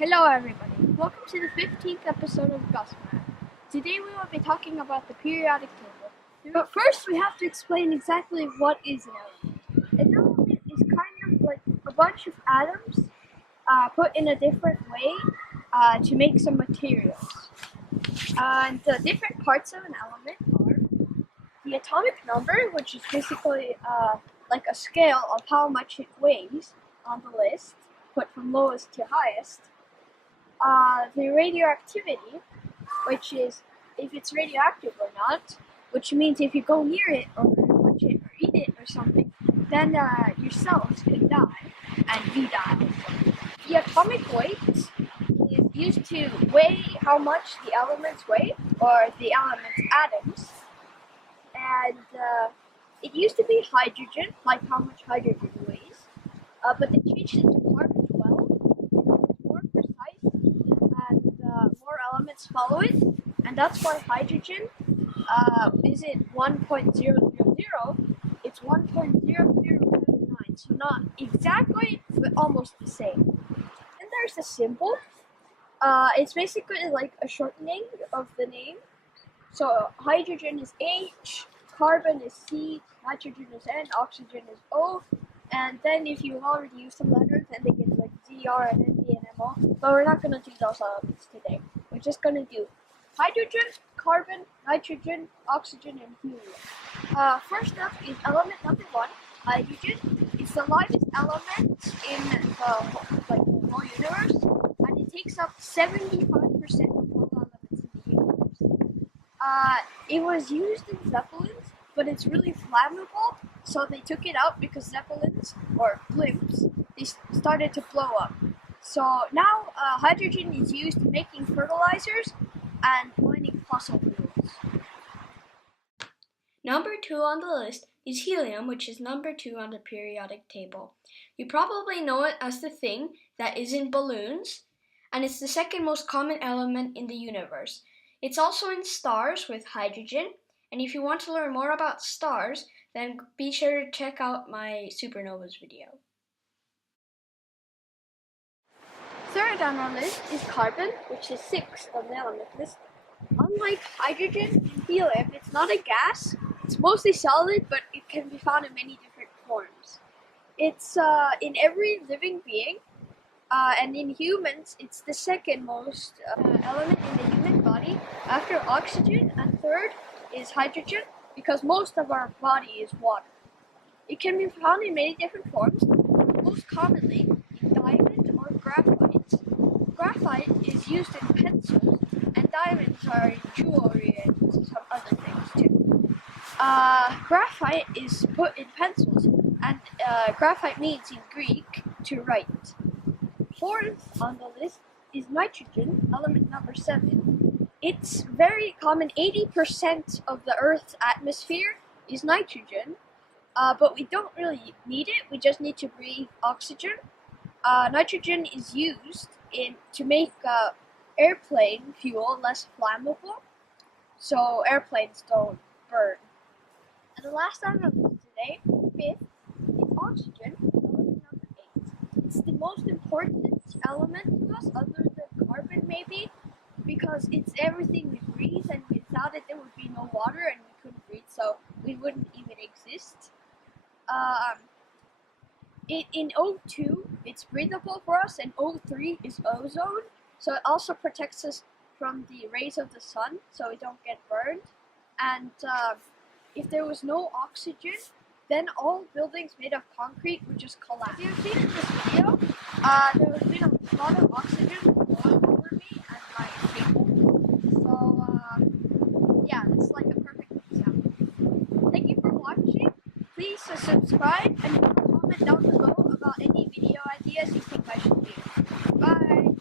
Hello everybody, welcome to the 15th episode of GusMath. Today we will be talking about the periodic table. But first we have to explain exactly what is an element. An element is kind of like a bunch of atoms put in a different way to make some materials. And the different parts of an element are the atomic number, which is basically like a scale of how much it weighs on the list, put from lowest to highest. The radioactivity, which is if it's radioactive or not, which means if you go near it or touch it or eat it or something, then your cells can die and you die also. The atomic weight is used to weigh how much the elements weigh, or the element's atoms, and it used to be hydrogen, like how much hydrogen weighs, but they changed it to carbon 12. It's more precise and more elements follow it, and that's why hydrogen isn't 1.000, it's 1.0079, so not exactly, but almost the same. And there's a symbol. It's basically like a shortening of the name. So hydrogen is H, carbon is C, nitrogen is N, oxygen is O, and then if you already use some letters, then they get like ZR and ND and MO, but we're not going to do those elements today. We're just going to do hydrogen, carbon, nitrogen, oxygen, and helium. First up is element number 1, hydrogen. It's the lightest element in the whole universe, and it takes up 75% of all elements in the universe. It was used in zeppelins, but it's really flammable, so they took it out because zeppelins, or blimps, they started to blow up. So now hydrogen is used in making fertilizers and mining fossil fuels. Number 2 on the list is helium, which is number 2 on the periodic table. You probably know it as the thing that is in balloons, and it's the second most common element in the universe. It's also in stars with hydrogen, and if you want to learn more about stars, then be sure to check out my supernovas video. Third on our list is carbon, which is 6th on the element list. Unlike hydrogen and helium, it's not a gas. It's mostly solid, but it can be found in many different forms. It's in every living being, and in humans, it's the second most element in the human body after oxygen, and third is hydrogen, because most of our body is water. It can be found in many different forms, most commonly in diamond or graphite. Graphite is used in pencils, and diamonds are in jewelry and some other things too. Graphite is put in pencils, and graphite means in Greek to write. Fourth on the list is nitrogen, element number 7. It's very common. 80% of the Earth's atmosphere is nitrogen, but we don't really need it. We just need to breathe oxygen. Nitrogen is used to make airplane fuel less flammable, so airplanes don't burn. And the last on our list today, 5th, is oxygen, element number 8. It's the most important element to us, other than carbon maybe, because it's everything we breathe, and without it there would be no water and we couldn't breathe, so we wouldn't even exist. In O2, it's breathable for us, and O3 is ozone, so it also protects us from the rays of the sun, so we don't get burned. And if there was no oxygen, then all buildings made of concrete would just collapse. If you've seen in this video, there has been a lot of oxygen flowing over me and my table. So, yeah, it's like a perfect example. Thank you for watching. Please subscribe and comment down below about any video ideas you think I should do. Bye!